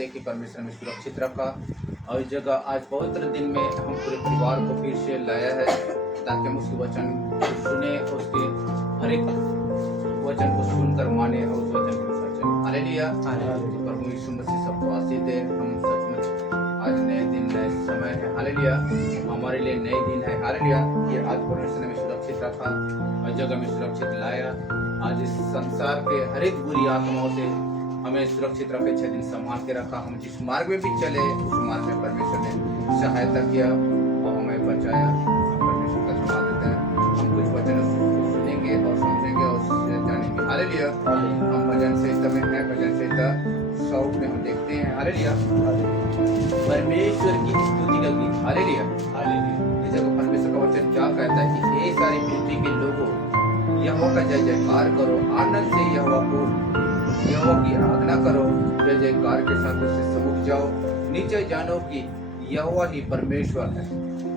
कहते हैं कि परमेश्वर हमें सुरक्षित रखा और इस जगह आज पवित्र दिन में हम पूरे परिवार को फिर से लाया है ताकि हम उसके वचन को सुने और उसके हर एक वचन को सुनकर माने और उस वचन के अनुसार चले। हालेलुया। प्रभु यीशु मसीह सबको आशीष दे। हम सचमुच आज नए दिन नए समय है। हालेलुया। हमारे लिए नए दिन है। हालेलुया। ये आज परमेश्वर ने हमें सुरक्षित रखा और जगह में सुरक्षित लाया। आज इस संसार के हर एक बुरी आत्माओं से हमें सुरक्षित रखे, 6 दिन संभाल के रखा। हम जिस मार्ग में भी चले उस मार्ग में परमेश्वर ने सहायता किया और हमें बचाया। परमेश्वर का धन्यवाद देते हैं। हम कुछ वचन सुनेंगे और समझेंगे और उससे जानेंगे। हालेलुया। हम भजन संहिता में हैं, भजन संहिता 100 में हम देखते हैं। हालेलुया। परमेश्वर की स्तुति का गीत। हालेलुया। इस जगह परमेश्वर का वचन क्या कहता है कि ये सारी पृथ्वी के लोगों यहोवा का जय जयकार करो, आनंद से यहोवा की आराधना करो, जय जयकार के साथ उससे समुख जाओ। नीचे जानो कि यहोवा ही परमेश्वर है,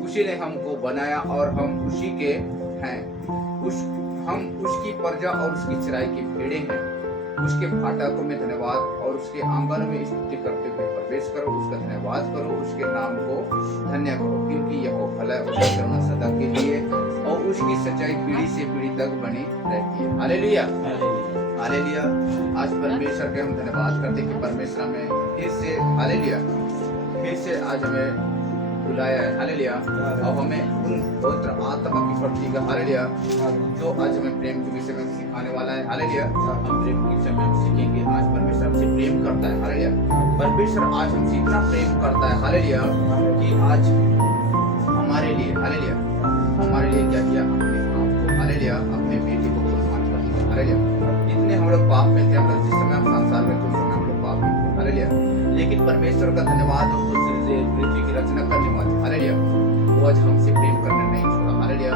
उसी ने हमको बनाया और हम उसी के हैं। हम उसकी प्रजा और उसकी चराई की भेड़ें हैं। उसके फाटकों में धन्यवाद और उसके आंगन में स्तुति करते हुए प्रवेश करो। उसका धन्यवाद करो, उसके नाम को धन्य करो, क्योंकि यह भला है, उसकी करुणा सदा के लिए और उसकी सच्चाई पीढ़ी से पीढ़ी तक बनी रहती है। हालेलुया। हालेलुया। आज परमेश्वर के हम धन्यवाद करते हैं कि परमेश्वर हमें फिर से हालेलुया फिर से आज हमें बुलाया है। हालेलुया। और हमें उन पवित्र आत्मा की प्रति का हालेलुया जो आज हमें प्रेम के विषय में सिखाने वाला है। हालेलुया। हम प्रेम के विषय में सीखेंगे। आज परमेश्वर हमसे प्रेम करता है। हालेलुया। परमेश्वर आज हमसे इतना प्रेम करता है। हालेलुया कि आज हमारे लिए हालेलुया हमारे लिए क्या किया, अपने आप को हालेलुया अपने बेटे को कुर्बान कर दिया। हालेलुया। जितने हम लोग पाप में थे, हम लोग जिस समय हम संसार में थे उस समय हम लोग पाप में थे। हालेलुया। लेकिन परमेश्वर का धन्यवाद हो पृथ्वी की रचना करने वाले हालेलुया वो आज हमसे प्रेम करने नहीं छोड़ा। हालेलुया।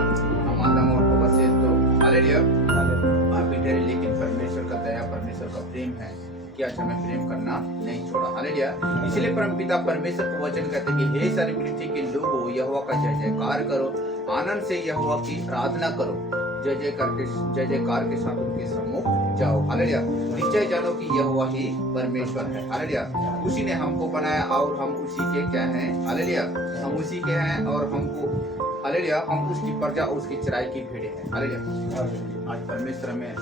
हम आदम और हव्वा से तो हालेलुया पापी ठहरे, लेकिन परमेश्वर का दया परमेश्वर का प्रेम है कि आज हमें प्रेम करना नहीं छोड़ा। हालेलुया। इसलिए परमपिता परमेश्वर को वचन कहते हैं कि हे सारी पृथ्वी के लोगों यहोवा का जय जयकार करो, आनंद से यहोवा की आराधना करो, जय जयकार के साथ उनके सम्मुख जाओ। हालेलुया। निश्चय जानो कि यहोवा ही परमेश्वर है। हालेलुया। उसी ने हमको बनाया और हम उसी के क्या हैं। हालेलुया। हम उसी के हैं और हमको हालेलुया हम उसकी प्रजा और उसकी चराई की भेड़ें हैं। हालेलुया। आज परमेश्वर हमें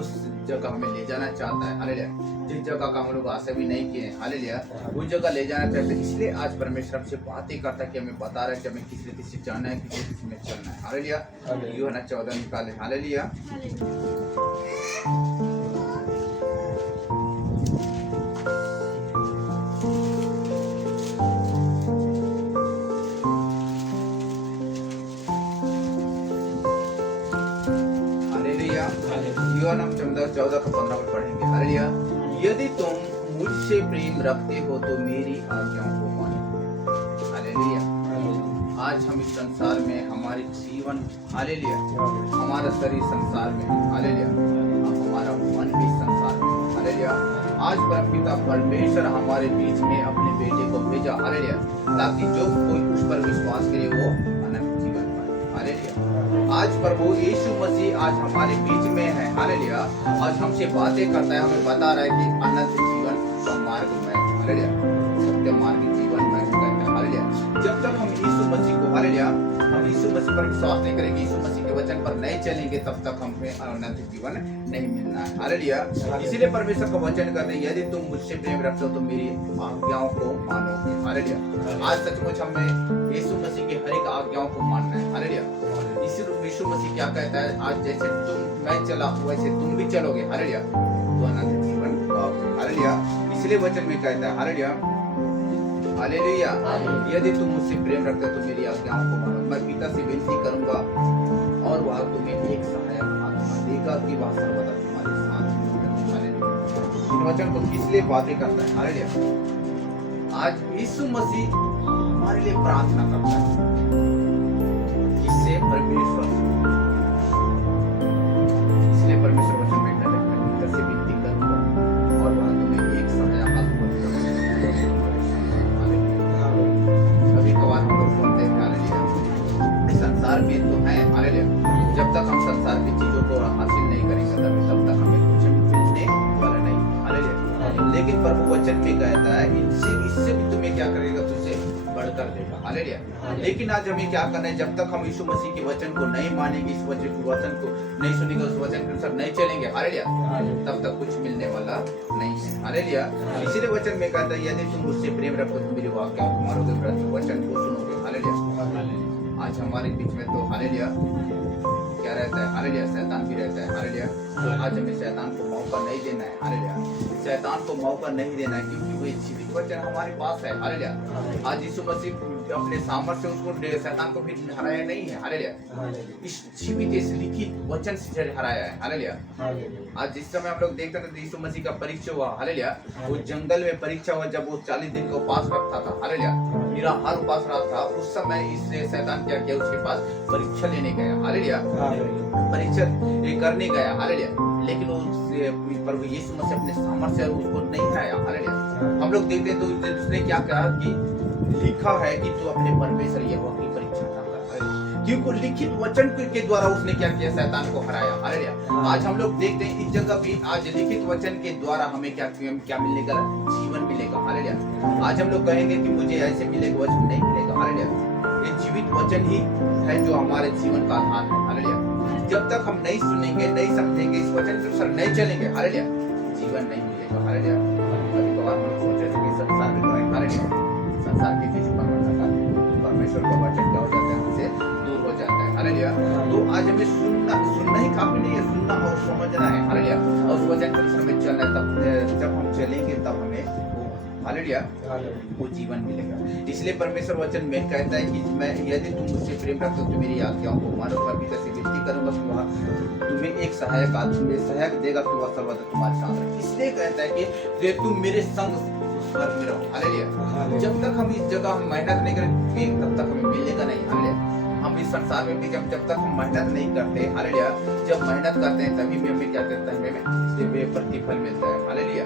उस जगह हमें ले जाना चाहता है। हालेलुया। जिस जगह का हम लोग आशा भी नहीं किए। हालेलुया। उस जगह ले जाना चाहते हैं। इसलिए आज परमेश्वर हमसे बातें करता है कि हमें बता रहा है कि हमें किस रीति से जाना है, किस रीति में चलना है। हालेलुया। यूहन्ना 14 निकाले। हालेलुया। यूहन्ना 14 का 15 में पढ़ेंगे। हालेलुया। यदि तुम मुझसे प्रेम रखते हो तो मेरी आज्ञाओं को मानो। हालेलुया। आज हम इस संसार में हमारे जीवन हालेलुया हमारा शरीर संसार में हालेलुया हमारा मन भी संसार में हालेलुया। आज परमपिता परमेश्वर हमारे बीच में अपने बेटे को भेजा। हालेलुया। ताकि जो कोई उस पर विश्वास करे वो अनंत जीवन पाए। हालेलुया। आज प्रभु यीशु मसीह आज हमारे बीच में है। हालेलुया। आज हमसे बातें करता है, हमें बता रहा है कि अनंत जीवन का मार्ग में हालेलुया सत्य मार्ग जीवन में कहता है। हालेलुया। जब तक हम यीशु मसीह को हालेलुया हम यीशु मसीह पर विश्वास नहीं करेंगे, यीशु मसीह के वचन पर नहीं चलेंगे, तब तक हमें अनंत जीवन नहीं मिलना है। हालेलुया। इसीलिए परमेश्वर का वचन कहते हैं यदि तुम मुझसे प्रेम रखते हो तो मेरी आज्ञाओं को मानोगे। हालेलुया। आज सचमुच हमें यीशु मसीह की हर एक आज्ञाओं को मानना है। हालेलुया। यीशु मसीह क्या कहता है, आज जैसे मैं चला वैसे तुम भी चलोगे। हालेलुया। तो अनंत जीवन पाओगे। हालेलुया। इसलिए वचन में कहता है हालेलुया हालेलुया यदि तुम मुझसे प्रेम रखते हो तो मेरी आज्ञाओं को मानो। मैं पिता से विनती करूंगा और वह तुम्हें एक सहायक आत्मा देगा कि वह सर्वदा तुम्हारे साथ होगा। हालेलुया। इन वचन को किस लिए बातें करता है। हालेलुया। आज यीशु मसीह हमारे लिए प्रार्थना करता है। इससे परमेश्वर इसलिए परमेश्वर वचन में कहता है मैं पिता से विनती करूंगा और वह तुम्हें एक सहायक आत्मा देगा। कभी कभार हम लोग सुनते हैं हालेलुया संसार में तो है हालेलुया जब तक हम संसार की चीजों को हासिल नहीं करेंगे तब तक हमें कुछ मिलने वाला नहीं। हालेलुया। लेकिन प्रभु वचन में कहता है इन कर देगा। हालेलुया। लेकिन आज हमें क्या करना है, जब तक हम यीशु मसीह के वचन को नहीं मानेंगे, इस वचन को नहीं सुनेंगे, उस वचन के अनुसार नहीं चलेंगे, हालेलुया, तब तक कुछ मिलने वाला नहीं है। हालेलुया। इसीलिए वचन में कहता है, यदि तुम मुझसे प्रेम रखो तो मेरी वाक्यों को मानोगे, वचन को सुनोगे। हालेलुया। आज हमारे बीच में तो हालेलुया क्या रहता है, हालेलुया, शैतान भी रहता है। हालेलुया। तो आज हमें शैतान को मौका नहीं देना है। हालेलुया। शैतान को मौका नहीं देना है, क्योंकि वो जीवित वचन हमारे पास है। हालेलुया। आज यीशु मसीह अपने सामर्थ्य से उसको शैतान को भी हराया नहीं है। हालेलुया। इस जीवित इस लिखित वचन से हराया है। हालेलुया। आज जिस समय हम लोग देखते थे यीशु मसीह का परीक्षा हुआ, हालेलुया, वो जंगल में परीक्षा हुआ, जब वो 40 दिन का उपास रखता था। हालेलुया। निराहार उपास रहा था, उस समय इससे शैतान क्या किया, उसके पास परीक्षा लेने गया। हालेलुया। परीक्षा करने गया। हालेलुया। लेकिन प्रभु यीशु मसीह अपने सामर्थ्य से उसको नहीं हराया। हालेलुया। हम लोग देखते हैं तो उसने क्या कहा कि लिखा है कि तू अपने परमेश्वर यहोवा की परीक्षा ना कर, क्योंकि लिखित वचन के द्वारा उसने क्या किया, शैतान को हराया। हालेलुया। आज हम लोग देखते हैं इस जगह भी, आज लिखित वचन के द्वारा हमें क्या मिलेगा, जीवन मिलेगा। हालेलुया। आज हम लोग कहेंगे कि मुझे ऐसे मिलेगा, वचन नहीं मिलेगा। हालेलुया। ये जीवित वचन ही है जो हमारे जीवन का आधार है। हालेलुया। जब तक हम नहीं सुनेंगे, नहीं समझेंगे, इस वचन के अनुसार नहीं चलेंगे, हालेलुया, जीवन नहीं मिलेगा। हालेलुया। कभी कभार हम सोचते थे कि संसार में तो है, हालेलुया, संसार की चीज परमेश्वर का वचन क्या हो जाता है, हमसे दूर हो जाता है। हालेलुया। तो आज हमें सुनना ही काफी नहीं है, सुनना और समझना है। हालेलुया। और उस वचन के अनुसार में चलना है, तब जब हम चलेंगे तब हमें हालेलुया वो जीवन मिलेगा। इसलिए परमेश्वर वचन में कहता है कि मैं, यदि तुम मुझसे प्रेम रखते हो तो मेरी आज्ञाओं को मानो, मैं पिता से विनती करूंगा कि वह तुम्हें एक सहायक देगा कि वह सर्वदा तुम्हारे साथ रहे। इसलिए कहता है कि तुम मेरे संग स्वर्ग में रहो। हालेलुया। जब तक हम इस जगह हम मेहनत नहीं करेंगे तब तक हमें मिलेगा नहीं। हालेलुया। हम इस संसार में भी जब तक हम मेहनत नहीं करते, हालेलुया, जब मेहनत करते हैं तभी भी हमें क्या करता है, हमें प्रतिफल मिलता है। हालेलुया।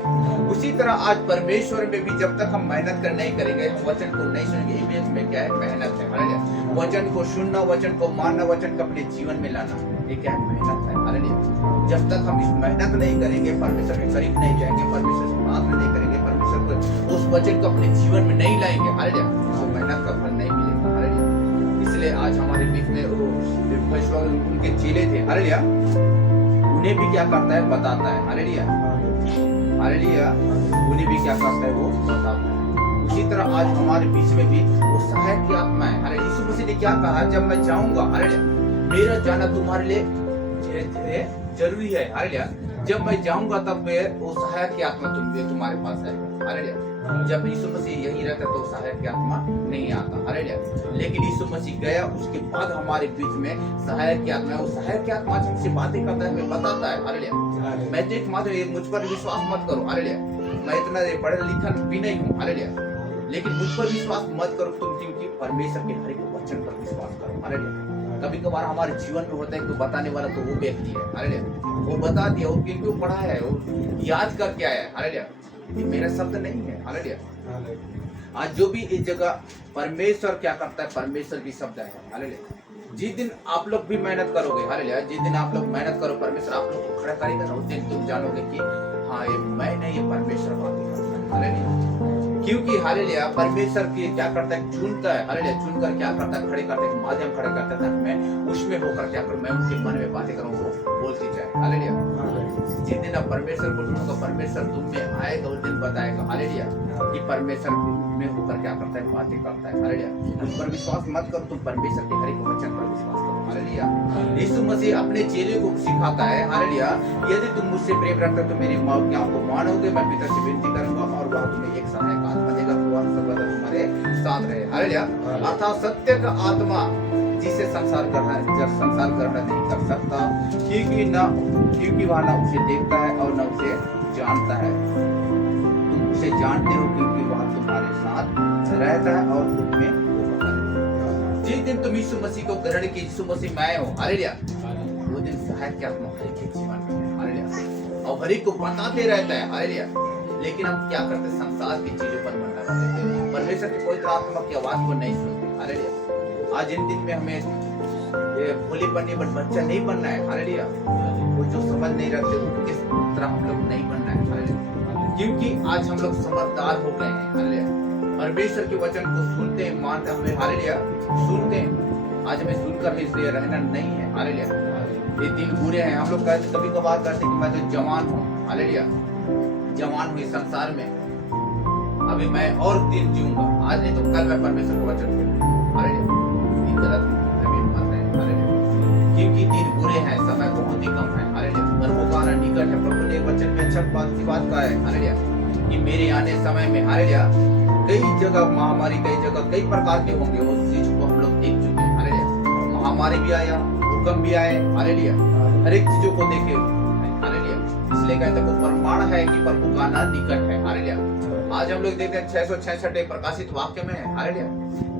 उसी तरह आज परमेश्वर में भी जब तक हम मेहनत कर नहीं करेंगे, हम वचन को नहीं सुनेंगे, इसमें क्या है, मेहनत है। हालेलुया। वचन को सुनना, वचन को मानना, वचन को अपने जीवन में लाना, ये क्या है, मेहनत है। हालेलुया। जब तक हम इस मेहनत नहीं करेंगे, परमेश्वर के करीब नहीं जाएंगे, परमेश्वर से प्रार्थना नहीं करेंगे, परमेश्वर को उस वचन को अपने जीवन में नहीं लाएंगे, हालेलुया, तो मेहनत का फल नहीं मिलेगा। हालेलुया। इसलिए आज हमारे बीच में उनके चेले थे, हालेलुया, उन्हें भी क्या करता है, बताता है। हालेलुया। हालेलुया। उन्हें भी क्या करता है, वो बताता है। उसी तरह आज हमारे बीच में भी वो सहायक की आत्मा है। हालेलुया। यीशु मसीह ने क्या कहा, जब मैं जाऊंगा, हालेलुया, मेरा जाना तुम्हारे लिए जरूरी है। हालेलुया। जब मैं जाऊंगा तब वो सहायक की आत्मा तुम्हारे पास आएगा। हालेलुया। जब यीशु मसीह यही रहता तो सहायक की आत्मा नहीं आता। हालेलुया। लेकिन यीशु मसीह गया, उसके बाद हमारे बीच में सहायक की आत्मा है। वो सहायक की आत्मा हमसे बातें करता है, हमें बताता है। हालेलुया। मैं तो एक मात्र, मुझ पर विश्वास मत करो। हालेलुया। मैं इतना पढ़ा लिखा भी नहीं हूँ। हालेलुया। लेकिन मुझ पर विश्वास मत करो तुम, क्योंकि परमेश्वर के हर एक वचन पर विश्वास करो। हालेलुया। कभी कभार हमारे जीवन में होता है कि बताने वाला तो वो व्यक्ति है। हालेलुया। वो बता दिया, वो क्योंकि पढ़ा है, वो याद करके आया है। हालेलुया। ये मेरा शब्द नहीं है। हालेलुया। आज जो भी इस जगह परमेश्वर क्या करता है, परमेश्वर की शब्द है। हालेलुया। जिस दिन आप लोग भी मेहनत करोगे, हालेलुया, जिस दिन आप लोग मेहनत करो, परमेश्वर आप लोग को खड़ा करेगा ना, उस दिन तुम जानोगे कि हाँ, ये मैं नहीं, ये परमेश्वर बातें करता है। हालेलुया। क्योंकि हालेलुया परमेश्वर की क्या करता है, चुनता है। हालेलुया। चुनकर क्या करता है, खड़े करता है, माध्यम खड़े करता है, मैं उसमें होकर क्या करूं, मैं उनके मन में बातें करूं, वो बोलती जाए। हालेलुया। जिस दिन आप परमेश्वर को ढूंढोगे, परमेश्वर तुम में आएगा, उस दिन बताएगा। हालेलुया। कि परमेश्वर में होकर क्या करता है, बातें करता है। हालेलुया। तुम पर विश्वास मत करो, तुम परमेश्वर के हर एक वचन पर विश्वास करो। हालेलुया। यीशु मसीह अपने चेले को सिखाता है। हालेलुया। यदि तुम मुझसे प्रेम रखते हो तो मेरी आज्ञाओं को मानोगे, मैं पिता से विनती करूंगा और वह तुम्हें एक सहायक आत्मा देगा, तो वह सर्वदा तुम्हारे साथ रहे। हालेलुया। अर्थात सत्य का आत्मा, जिसे संसार ग्रहण नहीं कर सकता, क्योंकि वह न उसे देखता है और न उसे जानता है। तुम उसे जानते हो क्योंकि वह तुम्हारे साथ रहता है और तुम में वो बता है। जिस दिन तुम यीशु मसीह को ग्रहण किए, यीशु मसीह में आए हो, हालेलुया, वो दिन सहायक की आत्मा हर एक के जीवन में, हालेलुया, और हर एक को बताते रहता है। हालेलुया। लेकिन हम क्या करते हैं, संसार की चीजों पर मन लगा देते हैं, परमेश्वर की पवित्र आत्मा की आवाज को नहीं सुनते। हालेलुया। आज इन दिन में हमें भोले बनने पर बच्चा नहीं बनना है। हालेलुया। वो जो समझ नहीं रखते उनके तरह हम लोग नहीं बनना है। हालेलुया। क्योंकि आज हम लोग समझदार हो गए हैं। हालेलुया। परमेश्वर के वचन को सुनते हैं, मानते हमें, हालेलुया, सुनते हैं। आज हमें सुनकर इसलिए रहना नहीं है, हालेलुया। ये दिन बुरे हैं। हम लोग कहते, कभी कभार कहते कि मैं तो जवान हूँ, हालेलुया, जवान हूँ इस संसार में, अभी मैं और दिन जीऊंगा, आज नहीं तो कल मैं परमेश्वर का वचन बोलूंगा, हालेलुया। ये गलत मत है, हालेलुया, क्योंकि दिन बुरे हैं, समय बहुत ही कम है, हालेलुया। प्रभु का आना निकट है। प्रभु ने वचन में अच्छा बात कहा है, हालेलुया, कि मेरे आने समय में, हालेलुया, कई जगह महामारी, कई जगह कई प्रकार के होंगे, उस चीज को हम लोग देख चुके हैं, हालेलुया। महामारी भी आया, भूकंप भी आए, हालेलुया, हर एक चीजों को देखे, हालेलुया। इसलिए कहते हैं प्रमाण है कि प्रभु का आना निकट है, हालेलुया। आज हम लोग देखते हैं 666 प्रकाशित वाक्य में है, हालेलुया,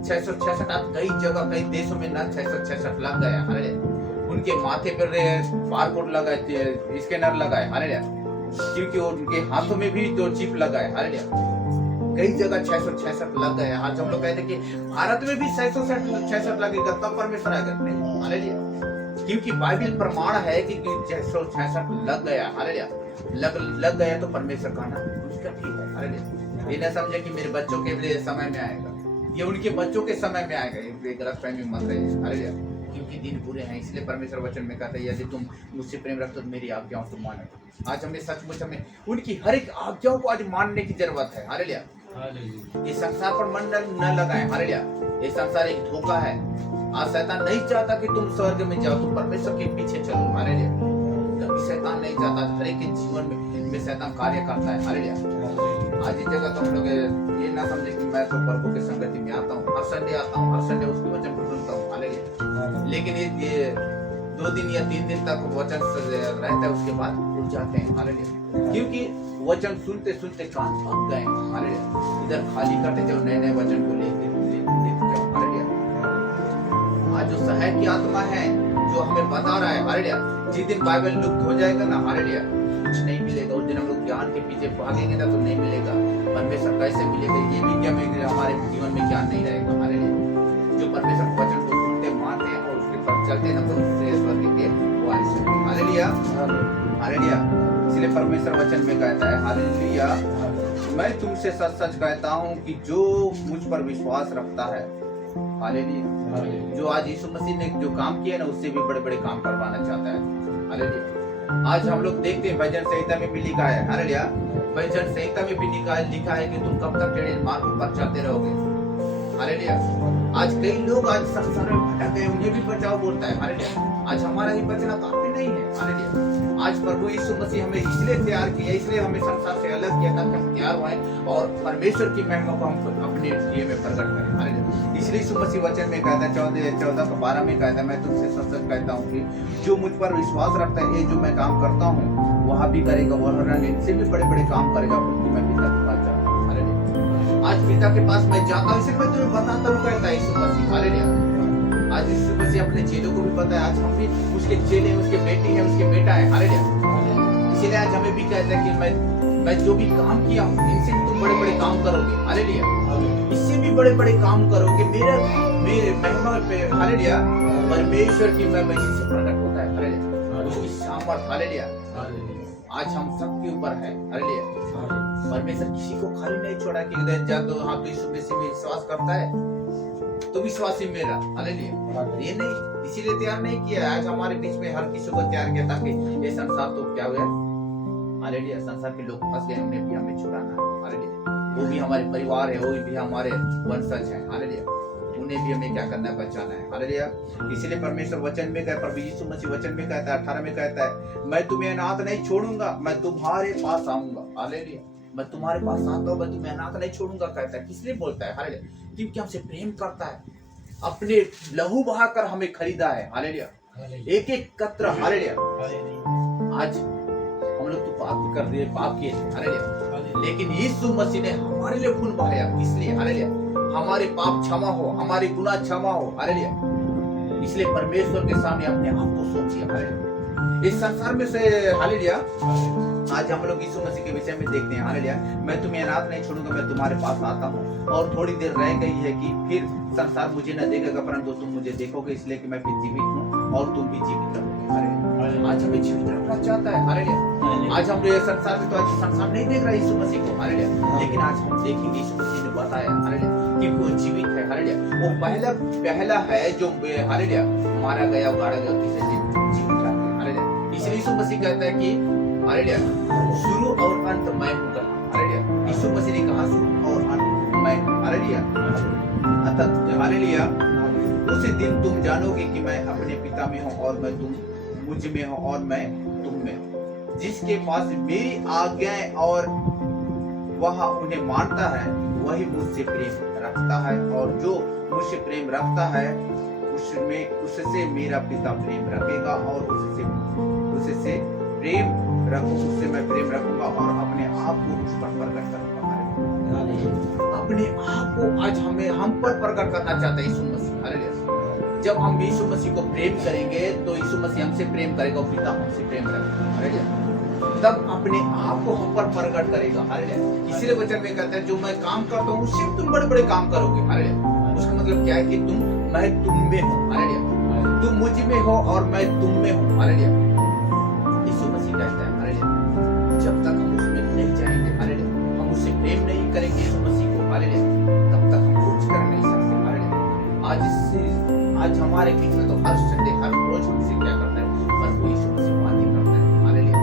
666। आज कई जगह कई देशों में ना 666 लग गया, हालेलुया। उनके माथे पर बारकोड लगाए, स्कैनर लगाए, हालेलुया, क्योंकि उनके हाथों में भी तो चिप लगाए, हालेलुया। कई जगह 666 लग गए। आज हम लोग कहते हैं कि भारत में भी 666 लगेगा तब परमेश्वर आएगा, नहीं, हालेलुया, क्योंकि बाइबल प्रमाण है कि 666 लग गया, हालेलुया, लग गया तो परमेश्वर का आना निकट ही है, हालेलुया। ये न समझे कि मेरे बच्चों के लिए समय में आएगा, ये उनके बच्चों के समय में आएगा, ये गलतफहमी मत रहे, हालेलुया, क्योंकि दिन बुरे हैं। इसलिए परमेश्वर वचन में कहता है, यदि तुम मुझसे प्रेम रखते हो तो मेरी आज्ञाओं को मानो। आज हमें सचमुच हमें उनकी हर एक आज्ञाओं को आज मानने की जरूरत है, हालेलुया। ये संसार पर मन न लगाए, हालेलुया, ये संसार एक धोखा है। आज शैतान नहीं चाहता कि तुम स्वर्ग में जाओ, तुम परमेश्वर के पीछे चलो, हालेलुया। कभी शैतान नहीं चाहता, हर एक के जीवन में शैतान कार्य करता है, हालेलुया। आज इस जगह तो हम लोग ये ना समझे कि मैं तो प्रभु के संगति में आता हूँ, हर संडे आता हूँ, हर संडे उसके वचन को सुनता हूँ, हालेलुया। लेकिन ये 2 दिन या 3 दिन तक वचन रहता है, उसके बाद उठ जाते हैं, हालेलुया, क्योंकि वचन सुनते सुनते कान थक गए, हालेलुया। इधर खाली करते जाओ, नए नए वचन को लेते जाओ, हालेलुया। आज जो सहायक की आत्मा है जो हमें बता रहा है, हालेलुया, जिस दिन बाइबल लुप्त हो जाएगा ना, हालेलुया, कुछ नहीं मिलेगा। उस दिन हम लोग ज्ञान के पीछे भागेंगे ना तो नहीं मिलेगा। परमेश्वर कैसे मिलेगा, ये भी क्या मिलेगा, हमारे जीवन में ज्ञान नहीं रहेगा, हालेलुया। जो परमेश्वर के वचन को सुनते, मानते हैं और उसके पर चलते ना, तो उससे स्वर्ग के वारिस हैं, हालेलुया, हालेलुया। इसलिए परमेश्वर वचन में कहता है, हालेलुया, मैं तुमसे सच सच कहता हूँ कि जो मुझ पर विश्वास रखता है, हालेलुया, जो आज यीशु मसीह ने जो काम किया ना, उससे भी बड़े बड़े काम करवाना चाहता है, हालेलुया। आज हम लोग देखते हैं भजन संहिता में भी लिखा है, हालेलुया, भजन संहिता में भी लिखा है कि तुम कब तक टेढ़े मार्ग पर चलते रहोगे, हालेलुया। आज कई लोग आज संसार में भटक गए, उन्हें भी बचाओ बोलता है, हालेलुया। आज हमारा ही बचना काफी नहीं है, हालेलुया। आज प्रभु यीशु मसीह हमें इसलिए तैयार किया, इसलिए हमें संसार से अलग किया ताकि हम तैयार हुए और परमेश्वर की महिमा को हम अपने जीवन में प्रकट करें, हालेलुया। इसलिए यीशु मसीह वचन में कहता है 14:12 में कहता है, मैं तुमसे सच सच कहता हूँ कि जो मुझ पर विश्वास रखता है, ये जो मैं काम करता हूँ वह भी करेगा, वह इनसे भी बड़े बड़े काम करेगा, क्योंकि मैं पिता के पास जाता हूँ, हालेलुया। आज पिता के पास मैं जाता हूँ, इसलिए मैं तुम्हें बताता हूँ, कहता है यीशु मसीह, हालेलुया। आज यीशु मसीह अपने चेलों को भी पता है, आज हम भी उसके चेले, उसके बेटी है, उसके बेटा है, हालेलुया। इसलिए आज हमें भी कहता है कि मैं जो भी काम किया हूँ, इनसे भी तुम बड़े बड़े काम करोगे, हालेलुया, इससे भी बड़े बड़े काम करोगे, मेरे महिमा पे, हालेलुया। परमेश्वर की महिमा इसी से प्रकट होता है, हालेलुया, उसकी सामर्थ, हालेलुया, आज हम सबके ऊपर है, हालेलुया। परमेश्वर किसी को खाली नहीं छोड़ा कि इधर जा तो आप यीशु मसीह में विश्वास करता है तो विश्वासी मेरा, हालेलुया, ये नहीं, इसीलिए तैयार नहीं किया। आज हमारे बीच में हर किसी को तैयार किया ताकि ये संसार तो क्या हुआ, हालेलुया, संसार के लोग फंस गए, उन्हें भी हमें छुड़ाना, हालेलुया। वो भी हमारे परिवार है, वो भी हमारे वंशज है, हालेलुया, उन्हें भी हमें क्या करना है, बचाना है, हालेलुया। इसलिए परमेश्वर वचन में कहता है, प्रभु यीशु मसीह वचन में कहता है, 18 में कहता है, मैं तुम्हें अनाथ नहीं छोड़ूंगा, मैं तुम्हारे पास आऊंगा, हालेलुया, मैं तुम्हारे पास आता हूँ, मैं तुम्हें अनाथ नहीं छोड़ूंगा, कहता है। किस लिए बोलता है, हालेलुया, क्योंकि हमसे प्रेम करता है, अपने लहू बहाकर हमें खरीदा है, हालेलुया, एक एक कतरा, हालेलुया। आज हम लोग तो पाप कर रहे, पाप किए, हालेलुया, लेकिन यीशु मसीह ने हमारे लिए खून बहाया, इसलिए, हालेलुया, हमारे पाप क्षमा हो, हमारे गुनाह क्षमा हो, हालेलुया। इसलिए परमेश्वर के सामने अपने आप को सौंप दिया, हालेलुया। इस संसार में से, हालेलुया, आज हम लोग यीशु मसीह के विषय में देखते हैं, हालेलुया, मैं तुम्हें अनाथ नहीं छोड़ूंगा, मैं तुम्हारे पास आता हूँ, और थोड़ी देर रह गई है कि फिर संसार मुझे न देखेगा, परंतु तुम मुझे देखोगे, इसलिए कि मैं फिर जीवित हूँ और तुम भी जीवित रहोगे, हालेलुया। आज हमें जीवित रखना चाहता है, हालेलुया। आज हम ये संसार में तो आज संसार नहीं देख रहा यीशु मसीह को, हालेलुया, लेकिन आज हम देखेंगे यीशु मसीह ने बताया हालेलुया कि वो जीवित है हालेलुया। वो पहला है जो हालेलुया मारा गया गाड़ा गया तीसरे दिन जीवित रहता है हालेलुया। इसलिए यीशु मसीह कहता है कि हालेलुया शुरू और अंत मैं हूँ हालेलुया। यीशु मसीह ने कहा शुरू और अंत मैं हालेलुया। अतः हालेलुया उस दिन तुम जानोगे कि मैं अपने पिता में हूँ और मैं तुम मुझ में हूँ और मैं तुम में हूँ। जिसके पास मेरी आज्ञाएं और वह उन्हें मानता है वही मुझसे प्रेम रखता है और जो मुझसे प्रेम रखता है उससे मेरा पिता प्रेम रखेगा और उससे मैं प्रेम रखूंगा और अपने आप को उस पर प्रकट करूंगा। अपने आप को आज हम पर प्रकट करना चाहता है यीशु मसीह हालेलुया। जब हम यीशु मसीह को प्रेम करेंगे तो यीशु मसीह हमसे प्रेम करेगा और पिता हमसे प्रेम करेगा हालेलुया। तब अपने आप को हम पर प्रकट करेगा हालेलुया। इसीलिए वचन में कहता है जो मैं काम करता हूँ उससे तुम बड़े बड़े काम करोगे हालेलुया। उसका मतलब क्या है कि मैं तुम में हूँ हालेलुया। तुम मुझ में हो और मैं तुम में हूँ हालेलुया। यीशु मसीह कहता है हालेलुया जब तक हम उसमें नहीं जाएंगे हालेलुया, हम उससे प्रेम नहीं करेंगे यीशु मसीह को हालेलुया, तब तक हम कुछ कर नहीं सकते हालेलुया। आज हमारे बीच में तो हर संडे हर रोज हमसे क्या करता है प्रभु यीशु मसीह बातें करता है हालेलुया।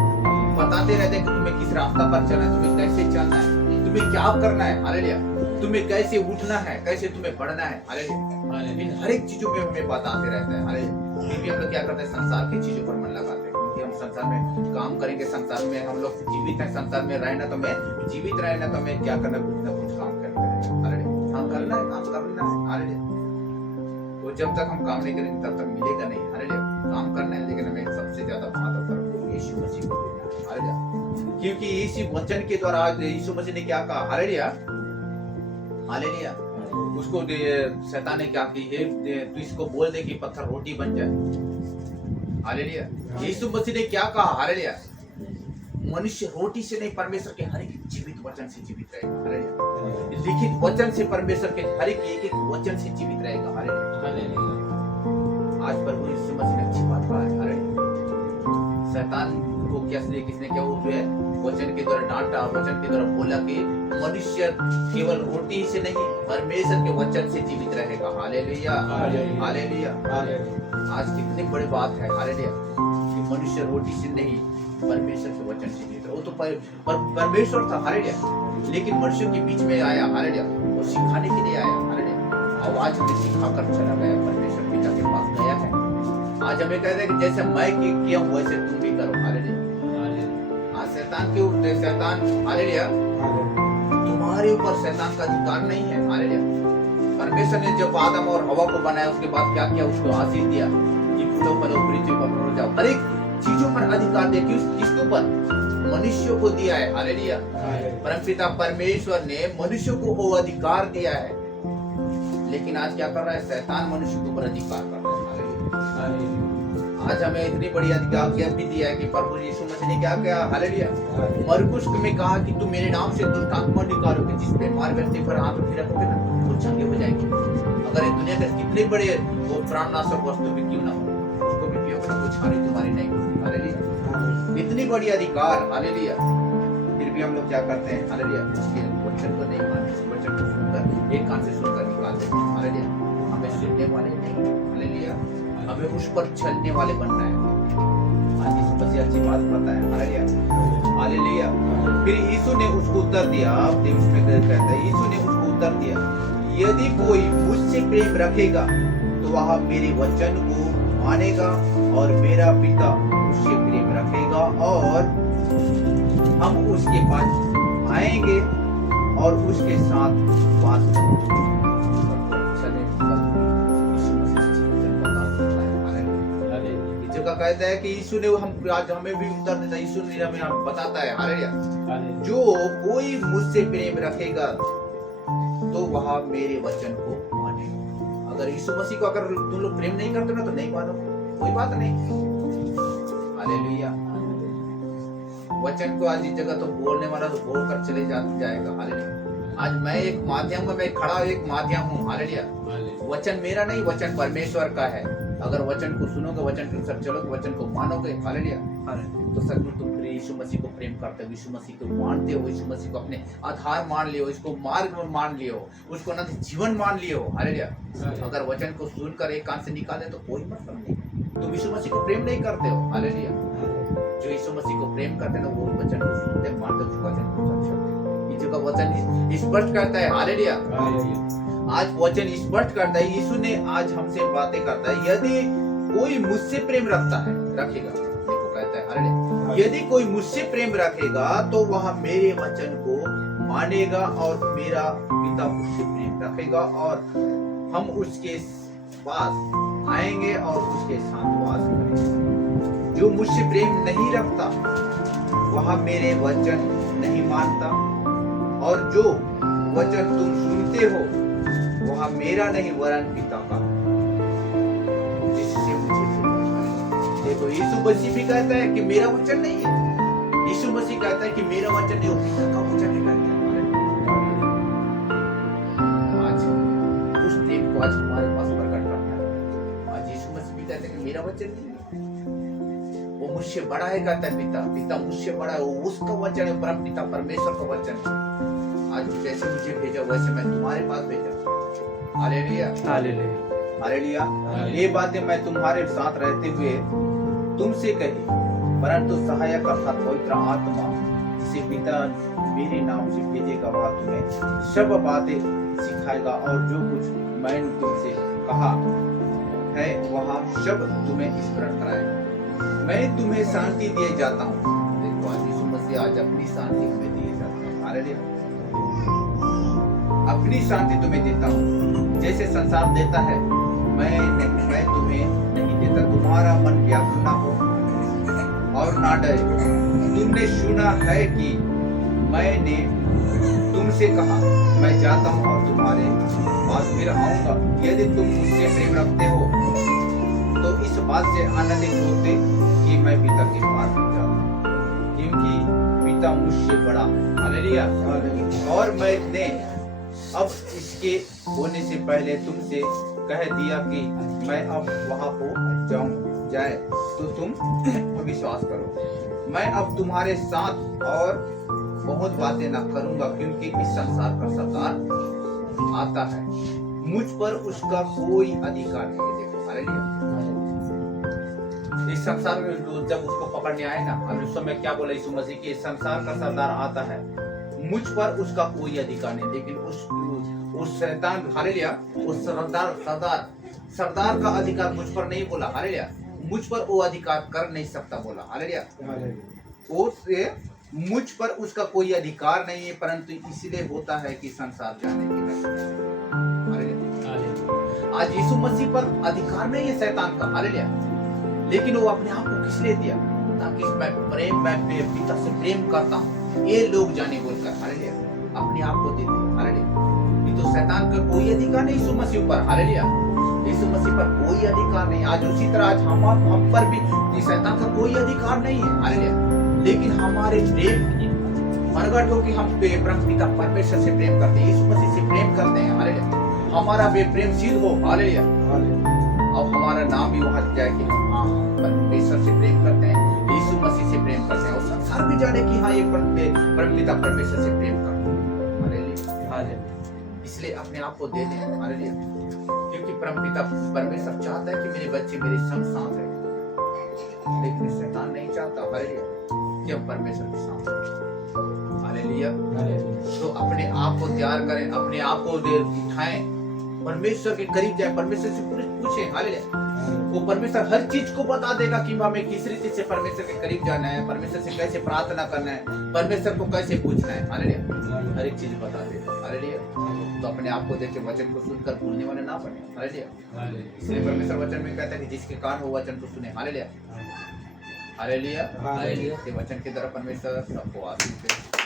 बताते रहते हैं कि तुम्हें किस रास्ता पर चलना है, तुम्हें कैसे चलना है, तुम्हें क्या करना है हालेलुया, तुम्हें कैसे उठना है, कैसे तुम्हें बढ़ना है हालेलुया। इन हर एक चीजों में हमें बताते रहते हैं हालेलुया। क्योंकि हम लोग क्या करते हैं संसार की चीजों पर मन लगाते हैं क्योंकि हम संसार में काम करेंगे, संसार में हम लोग जीवित हैं, संसार में रहना तो मैं जीवित रहना तो मैं क्या करना कुछ ना कुछ काम करते हैं हालेलुया। हम करना है काम करना है हालेलुया। तो जब तक हम काम नहीं करेंगे तब तक मिलेगा नहीं हालेलुया। काम करना है लेकिन हमें सबसे ज्यादा महत्व यीशु मसीह को देना है हालेलुया। क्योंकि इसी वचन के द्वारा आज यीशु मसीह ने क्या कहा हालेलुया हालेलुया। उसको शैतान ने क्या की तू इसको बोल दे कि पत्थर रोटी बन जाए हालेलुया। यीशु मसीह ने क्या कहा हालेलुया मनुष्य रोटी से नहीं परमेश्वर के हर एक जीवित वचन से जीवित रहेगा हालेलुया। लिखित वचन से परमेश्वर के हर एक वचन से जीवित रहेगा हालेलुया। आज प्रभु यीशु मसीह ने अच्छी बात कहा है हालेलुया। शैतान को किसने क्या वो जो है वचन के द्वारा डांटा, वचन के द्वारा बोला कि मनुष्य केवल रोटी से नहीं परमेश्वर के वचन से जीवित रहेगा हालेलुया हालेलुया। आज कितनी बड़ी बात है हालेलुया कि मनुष्य रोटी से नहीं परमेश्वर के वचन से जीवित। वो तो परमेश्वर था हालेलुया, लेकिन मनुष्य के बीच में आया हालेलुया, वो सिखाने के लिए आया हालेलुया। और आज हमें सिखा कर चला गया, परमेश्वर पिता के पास गया है। आज हमें कहते हैं कि जैसे मैं किया हूँ वैसे तुम भी करो हालेलुया। शैतान के ऊपर शैतान हालेलुया तुम्हारे ऊपर शैतान का अधिकार नहीं है हालेलुया। परमेश्वर ने जब आदम और हवा को बनाया उसके बाद क्या किया उसको आशीष दिया कि फूलों पर पृथ्वी पर जाओ, हर एक चीजों पर अधिकार दिया। किसके ऊपर? मनुष्यों को दिया है हालेलुया। परमपिता परमेश्वर ने मनुष्य को वो अधिकार दिया है, लेकिन आज क्या कर रहा है शैतान मनुष्य के ऊपर अधिकार कर रहा है हालेलुया। आज हमें इतनी बड़ी अधिकार भी दिया है कि प्रभु यीशु मसीह ने क्या किया हालेलुया मरकुस में कहा कि तुम मेरे नाम से दुष्ट आत्मा निकालोगे, जिस पे मार व्यक्ति पर हाथ रखोगे ना वो चंगे हो जाएंगे। अगर ये दुनिया के कितने बड़े वो प्राणनाशक वस्तु भी क्यों ना हो उसको भी पियोगे ना कुछ हानि तुम्हारी नहीं होगी हालेलुया। इतनी बड़ी अधिकार हालेलुया, फिर भी हम लोग क्या करते हैं हालेलुया इसके वचन को नहीं मानते, वचन को सुनकर एक कान से सुनकर निकाल देते हैं हालेलुया। हमें सुनने वाले नहीं हालेलुया, हमें उस पर चलने वाले बनना है। आज इस पर अच्छी बात पता है हालेलुया हालेलुया। फिर यीशु ने उसको उत्तर दिया, उसमें कहता है यीशु ने उसको उत्तर दिया यदि कोई मुझसे प्रेम रखेगा तो वह मेरे वचन को मानेगा और मेरा पिता उससे प्रेम रखेगा और हम उसके पास आएंगे और उसके साथ वास करेंगे। कहता है कि यीशु ने हम आज हमें भी उत्तर देता है, यीशु ने हमें बताता है हालेलुया जो कोई मुझसे प्रेम रखेगा तो वह मेरे वचन को मानेगा। अगर यीशु मसीह को अगर तुम लोग प्रेम नहीं करते ना तो नहीं मानो, कोई बात नहीं हालेलुया। वचन को आज इस जगह तो बोलने वाला तो बोल कर चले जाएगा हालेलुया। आज मैं एक माध्यम में खड़ा एक माध्यम हूँ हालेलुया। वचन मेरा नहीं, वचन परमेश्वर का है। अगर वचन को सुनोगे, वचन के अनुसार चलोगे, वचन को मानोगे हालेलुया तो सचमुच तुम प्रिय यीशु मसीह को प्रेम करते हो, यीशु मसीह को मानते हो, यीशु मसीह को अपने आधार मान लियो, इसको मार्ग मान लियो, उसको अनंत जीवन मान लियो। हालेलुया। अगर वचन को सुनकर एक कान से निकाले तो कोई मतलब नहीं, तुम यीशु मसीह को प्रेम नहीं करते हो। हालेलुया। जो यीशु मसीह को प्रेम करते हैं ना, वो वचन को सुनते मानते उस वचन को करते। यीशु का वचन स्पष्ट करता है। हालेलुया। आज वचन स्पष्ट करता है, यीशु ने आज हमसे बातें करता है, यदि कोई मुझसे प्रेम रखेगा, देखो कहता है हालेलुया, यदि कोई मुझसे प्रेम रखेगा तो वह मेरे वचन को मानेगा और मेरा पिता मुझसे प्रेम रखेगा और हम उसके पास आएंगे और उसके साथ वास करेंगे। जो मुझसे प्रेम नहीं रखता वह मेरे वचन नहीं मानता, और जो वचन तुम सुनते हो वह मेरा नहीं वरन पिता का, जिससे मुझे देखो। यीशु मसीह भी कहता है कि मेरा वचन नहीं है, यीशु मसीह कहता है कि मेरा वचन नहीं, पिता का वचन है। आज उस प्रेम को आज हमारे पास प्रकट करता है। आज यीशु मसीह भी कहता है कि मेरा वचन नहीं है, वो मुझसे बड़ा है, कहता है पिता मुझसे बड़ा है, वो उसका वचन है, परम पिता परमेश्वर का वचन है। आज जैसे मुझे भेजा वैसे मैं तुम्हारे पास भेजा। हालेलुया। हालेलुया। हालेलुया। ये बातें मैं तुम्हारे साथ रहते हुए तुमसे कही, परंतु सहायक अर्थात पवित्र आत्मा जिसे पिता मेरे नाम से भेजेगा वह तुम्हें सब बातें सिखाएगा और जो कुछ मैंने तुमसे कहा है वह सब तुम्हें स्मरण कराएगा। मैं तुम्हें शांति दिए जाता हूँ। देखो आज यीशु मसीह आज अपनी शांति हमें दिए जाता है। हालेलुया। अपनी शांति तुम्हें देता हूँ, जैसे संसार देता है मैं तुम्हें नहीं देता। तुम्हारा मन व्याकुल ना हो और ना डरे। तुमने सुना है कि मैंने तुमसे कहा, मैं जाता हूँ और तुम्हारे पास फिर आऊंगा। यदि तुम मुझसे प्रेम रखते हो तो इस बात से आनंदित होते कि मैं पिता के पास जाता हूँ, क्योंकि पिता मुझसे बड़ा। हालेलुया। और मैंने अब इसके होने से पहले तुमसे कह दिया कि मैं अब वहां हो जाए तो तुम विश्वास करो। मैं अब तुम्हारे साथ और बहुत बातें न करूंगा, क्योंकि इस संसार का सरदार आता है, मुझ पर उसका कोई अधिकार नहीं है। देखो हालेलुया। इस संसार में जब उसको पकड़ने आए ना, हम उस समय क्या बोला यीशु मसीह कि इस संसार का सरदार आता है, मुझ पर उसका कोई अधिकार नहीं। लेकिन उस शैतान, हालेलुया, उस सरदार का अधिकार मुझ पर नहीं बोला। हालेलुया। मुझ पर वो अधिकार कर नहीं सकता बोला। हालेलुया। मुझ पर उसका कोई अधिकार नहीं है, परंतु इसलिए होता है कि संसार जाने की हालेलुया। आज यीशु मसीह पर अधिकार नहीं है शैतान का। हालेलुया। लेकिन वो अपने आप को किस लिए दिया? ताकि मैं पिता से प्रेम करता हूँ ये लोग जाने बोलकर। हालेलुया। अपने आप को दे दिया। हालेलुया। तो शैतान का कोई अधिकार नहीं यीशु मसीह पर। हालेलुया। यीशु मसीह पर कोई अधिकार नहीं। आज उसी तरह आज हम पर भी शैतान का कोई अधिकार नहीं है। हालेलुया। लेकिन हमारे प्रेम प्रकट हो कि हम परम पिता परमेश्वर से प्रेम करते हैं, यीशु मसीह से प्रेम करते हैं। हालेलुया। हमारा प्रेम सिद्ध हो। हालेलुया। अब हमारा नाम भी वहां जाए कि हम परमेश्वर से प्रेम करते हैं, यीशु मसीह से प्रेम करते हैं, और संसार भी जाने कि हाँ ये परम पिता परमेश्वर से प्रेम करते हैं। हालेलुया। इसलिए अपने आप को दे दें। हालेलुया। क्योंकि परमपिता परमेश्वर चाहता है कि मेरे बच्चे मेरे संग साथ रहे, लेकिन शैतान नहीं चाहता। हालेलुया। कि हम परमेश्वर के साथ रहें। हालेलुया। तो अपने आप को तैयार करें, अपने आप को उठाएं, परमेश्वर के करीब जाए, परमेश्वर से पूछें। हालेलुया। वो परमेश्वर हर चीज को बता देगा कि हमें किस रीति से परमेश्वर के करीब जाना है, परमेश्वर से कैसे प्रार्थना करना है, परमेश्वर को कैसे पूछना है। हालेलुया। हर एक चीज बता देगा। हालेलुया। तो अपने आप को देख वचन को सुनकर भूलने वाले ना बने। हालेलुया। इसलिए परमेश्वर वचन में कहता है कि जिसके कान हो वचन को सुने। हालेलुया। हालेलुया। हालेलुया। वचन की तरफ परमेश्वर सबको आशीष दे।